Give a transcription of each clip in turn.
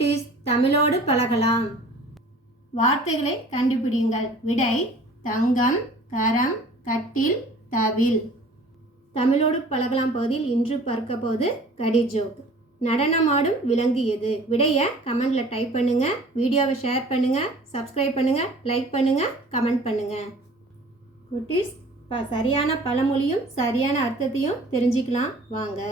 குட்டீஸ் தமிழோடு பழகலாம். வார்த்தைகளை கண்டுபிடியுங்கள். விடை தங்கம் கரம் கட்டில் தவில். தமிழோடு பழகலாம் பகுதியில் இன்று பார்க்க போது கடி ஜோக் நடனமாடும் விலங்கு எது? விடைய கமெண்ட்ல டைப் பண்ணுங்க. வீடியோவை ஷேர் பண்ணுங்க. சப்ஸ்கிரைப் பண்ணுங்க. லைக் பண்ணுங்க. கமெண்ட் பண்ணுங்க. குட்டீஸ் இப்போ சரியான பழமொழியும் சரியான அர்த்தத்தையும் தெரிஞ்சுக்கலாம். வாங்க.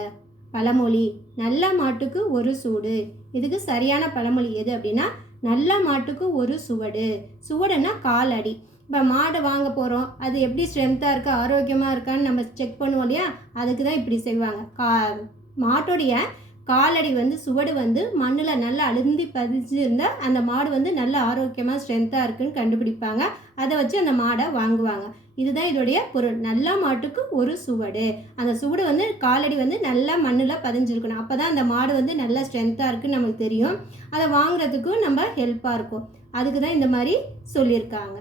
பழமொழி. நல்ல மாட்டுக்கு ஒரு சூடு. இதுக்கு சரியான பழமொழி எது அப்படின்னா நல்ல மாட்டுக்கு ஒரு சுவடு. சுவடுன்னா கால் அடி இப்போ மாடு வாங்க போகிறோம் அது எப்படி ஸ்ட்ரென்த்தாக இருக்கா ஆரோக்கியமாக இருக்கான்னு நம்ம செக் பண்ணுவோம் இல்லையா? அதுக்கு தான் இப்படி செய்வாங்க. கா மாட்டோடைய காலடி வந்து சுவடு வந்து மண்ணில் நல்லா அழுந்தி பதிச்சு இருந்தால் அந்த மாடு வந்து நல்ல ஆரோக்கியமாக ஸ்ட்ரென்த்தாக இருக்குன்னு கண்டுபிடிப்பாங்க. அதை வச்சு அந்த மாடை வாங்குவாங்க. இதுதான் இதோடைய பொருள். நல்ல மாட்டுக்கு ஒரு சுவடு. அந்த சுவடு வந்து காலடி வந்து நல்லா மண்ணில் பதிஞ்சிருக்கணும். அப்போ தான் அந்த மாடு வந்து நல்லா ஸ்ட்ரென்த்தாக இருக்குன்னு நமக்கு தெரியும். அதை வாங்குறதுக்கும் நம்ம ஹெல்ப்பாக இருக்கும். அதுக்கு தான் இந்த மாதிரி சொல்லியிருக்காங்க.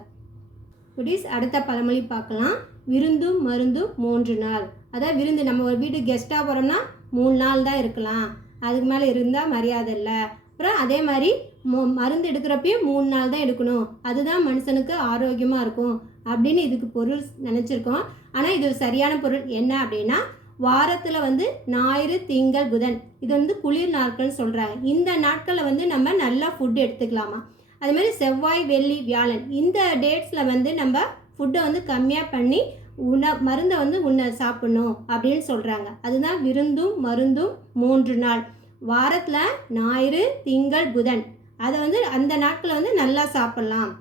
குட்டீஸ் அடுத்த பழமொழி பார்க்கலாம். விருந்தும் மருந்தும் மூன்று நாள். அதாவது விருந்து. நம்ம ஒரு வீட்டு கெஸ்ட்டாக போகிறோம்னா மூணு நாள் தான் இருக்கலாம். அதுக்கு மேலே இருந்தால் மரியாதை இல்லை. அப்புறம் அதே மாதிரி மு மருந்து எடுக்கிறப்பையும் மூணு நாள் தான் எடுக்கணும். அதுதான் மனுஷனுக்கு ஆரோக்கியமாக இருக்கும் அப்படின்னு இதுக்கு பொருள் நினச்சிருக்கோம். ஆனால் இது சரியான பொருள் என்ன அப்படின்னா வாரத்தில் வந்து ஞாயிறு திங்கள் புதன். இது வந்து குளிர் நாட்கள்னு சொல்கிறாங்க இந்த நாட்களில் வந்து நம்ம நல்லா ஃபுட் எடுத்துக்கலாமா? அது மாதிரி செவ்வாய் வெள்ளி வியாழன் இந்த டேட்ஸில் வந்து நம்ம ஃபுட்டை வந்து கம்மியாக பண்ணி உண மருந்தை வந்து உன்னை சாப்பிடணும் அப்படின்னு சொல்கிறாங்க அதுதான் விருந்தும் மருந்தும் மூன்று நாள். வாரத்தில் ஞாயிறு திங்கள் புதன். அதை வந்து அந்த நாட்களில் வந்து நல்லா சாப்பிட்லாம்.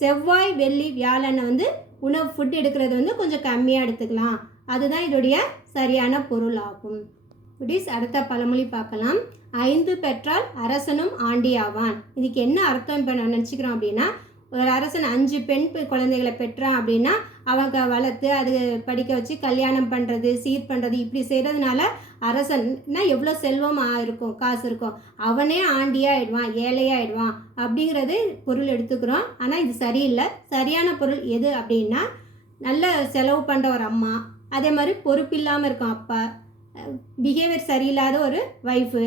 செவ்வாய் வெள்ளி வியாழனை வந்து உணவு ஃபுட் எடுக்கிறது வந்து கொஞ்சம் கம்மியாக எடுத்துக்கலாம். அதுதான் இதோடைய சரியான பொருள் ஆகும் குட்டீஸ் அடுத்த பழமொழி பார்க்கலாம். ஐந்து பெற்றால் அரசனும் ஆண்டியாவான். இதுக்கு என்ன அர்த்தம் இப்போ நான் நினச்சிக்கிறோம் அப்படின்னா ஒரு அரசன் அஞ்சு பெண் குழந்தைகளை பெற்றான் அப்படின்னா அவங்க வளர்த்து அது படிக்க வச்சு கல்யாணம் பண்ணுறது சீர் பண்ணுறது இப்படி செய்கிறதுனால அரசன்னா எவ்வளோ செல்வம் இருக்கும் காசு இருக்கும். அவனே ஆண்டியாகிடுவான் ஏழையாகிடுவான் அப்படிங்கிறது பொருள் எடுத்துக்கிறோம். ஆனால் இது சரியில்லை. சரியான பொருள் எது அப்படின்னா நல்ல செலவு பண்ணுற ஒரு அம்மா அதே மாதிரி பொறுப்பு இல்லாமல் இருக்கும் அப்பா பிஹேவியர் சரியில்லாத ஒரு ஒய்ஃபு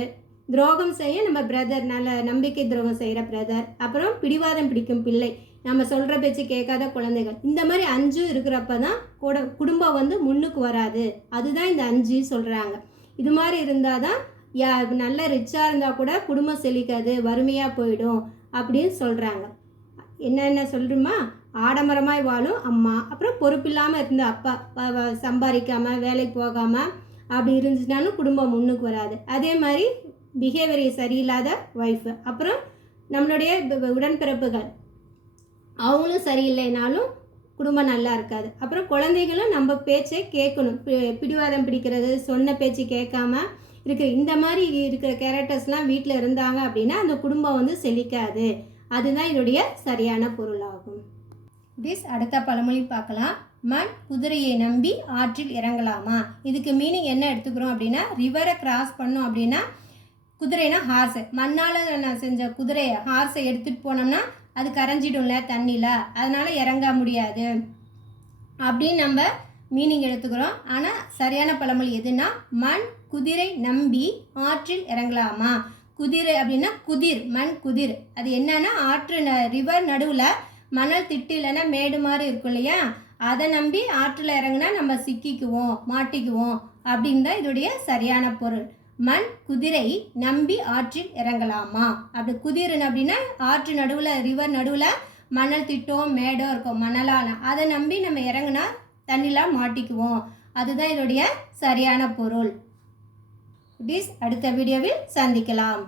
துரோகம் செய்ய நம்ம பிரதர் நல்ல நம்பிக்கை துரோகம் செய்கிற பிரதர் அப்புறம் பிடிவாதம் பிடிக்கும் பிள்ளை. நம்ம சொல்கிற பேச்சு கேட்காத குழந்தைகள். இந்த மாதிரி அஞ்சு இருக்கிறப்ப தான் கூட குடும்பம் வந்து முன்னுக்கு வராது. அதுதான் இந்த அஞ்சு சொல்கிறாங்க இது மாதிரி இருந்தால் தான் யா நல்ல ரிச்சாக இருந்தால் கூட குடும்பம் செழிக்காது வறுமையாக போயிடும் அப்படின்னு சொல்கிறாங்க என்னென்ன சொல்கிறோமா ஆடம்பரமாய் வாழும் அம்மா. அப்புறம் பொறுப்பில்லாமல் இருந்த அப்பா சம்பாதிக்காமல் வேலைக்கு போகாமல் அப்படி இருந்துச்சுனாலும் குடும்பம் முன்னுக்கு வராது. அதே மாதிரி பிஹேவியர் சரியில்லாத ஒய்ஃபு அப்புறம் நம்மளுடைய உடன்பிறப்புகள். அவங்களும் சரியில்லைனாலும் குடும்பம் நல்லா இருக்காது. அப்புறம் குழந்தைகளும் நம்ம பேச்சை கேட்கணும். பி- பிடிவாதம் பிடிக்கிறது சொன்ன பேச்சு கேட்காம இருக்கிற இந்த மாதிரி இருக்கிற கேரக்டர்ஸ்லாம் வீட்டில் இருந்தாங்க அப்படின்னா அந்த குடும்பம் வந்து செழிக்காது. அதுதான் இதனுடைய சரியான பொருளாகும். திஸ் அடுத்த பழமொழி பார்க்கலாம். மண் குதிரையை நம்பி ஆற்றில் இறங்கலாமா? இதுக்கு மீனிங் என்ன எடுத்துக்கிறோம் அப்படின்னா ரிவரை கிராஸ் பண்ணோம் அப்படின்னா குதிரைனா ஹார்ஸு. மண்ணால் நான் செஞ்ச குதிரையை ஹார்ஸை எடுத்துகிட்டு போனோம்னா அது கரைஞ்சிடும்ல தண்ணியில். அதனால் இறங்க முடியாது. அப்படின்னு நம்ம மீனிங் எடுத்துக்கிறோம். ஆனால் சரியான பழமொழி எதுனா மண் குதிரை நம்பி ஆற்றில் இறங்கலாமா? குதிரை அப்படின்னா குதிர் மண் குதிர். அது என்னன்னா ஆற்று ரிவர் நடுவில் மணல் திட்டு இல்லைன்னா மேடு மாதிரி இருக்கும் இல்லையா? அதை நம்பி ஆற்றில் இறங்குனா நம்ம சிக்கிக்குவோம் மாட்டிக்குவோம் அப்படின்னு தான் இதோடைய சரியான பொருள். மண் குதிரை நம்பி ஆற்றில் இறங்கலாமா? அப்படி குதிரன் அப்படின்னா ஆற்று நடுவில் ரிவர் நடுவில் மணல் திட்டம் மேடம் இருக்கும் மணலான. அதை நம்பி நம்ம இறங்குனா தண்ணிலாம் மாட்டிக்குவோம். அதுதான் இதோடைய சரியான பொருள். டிஸ் அடுத்த வீடியோவில் சந்திக்கலாம்.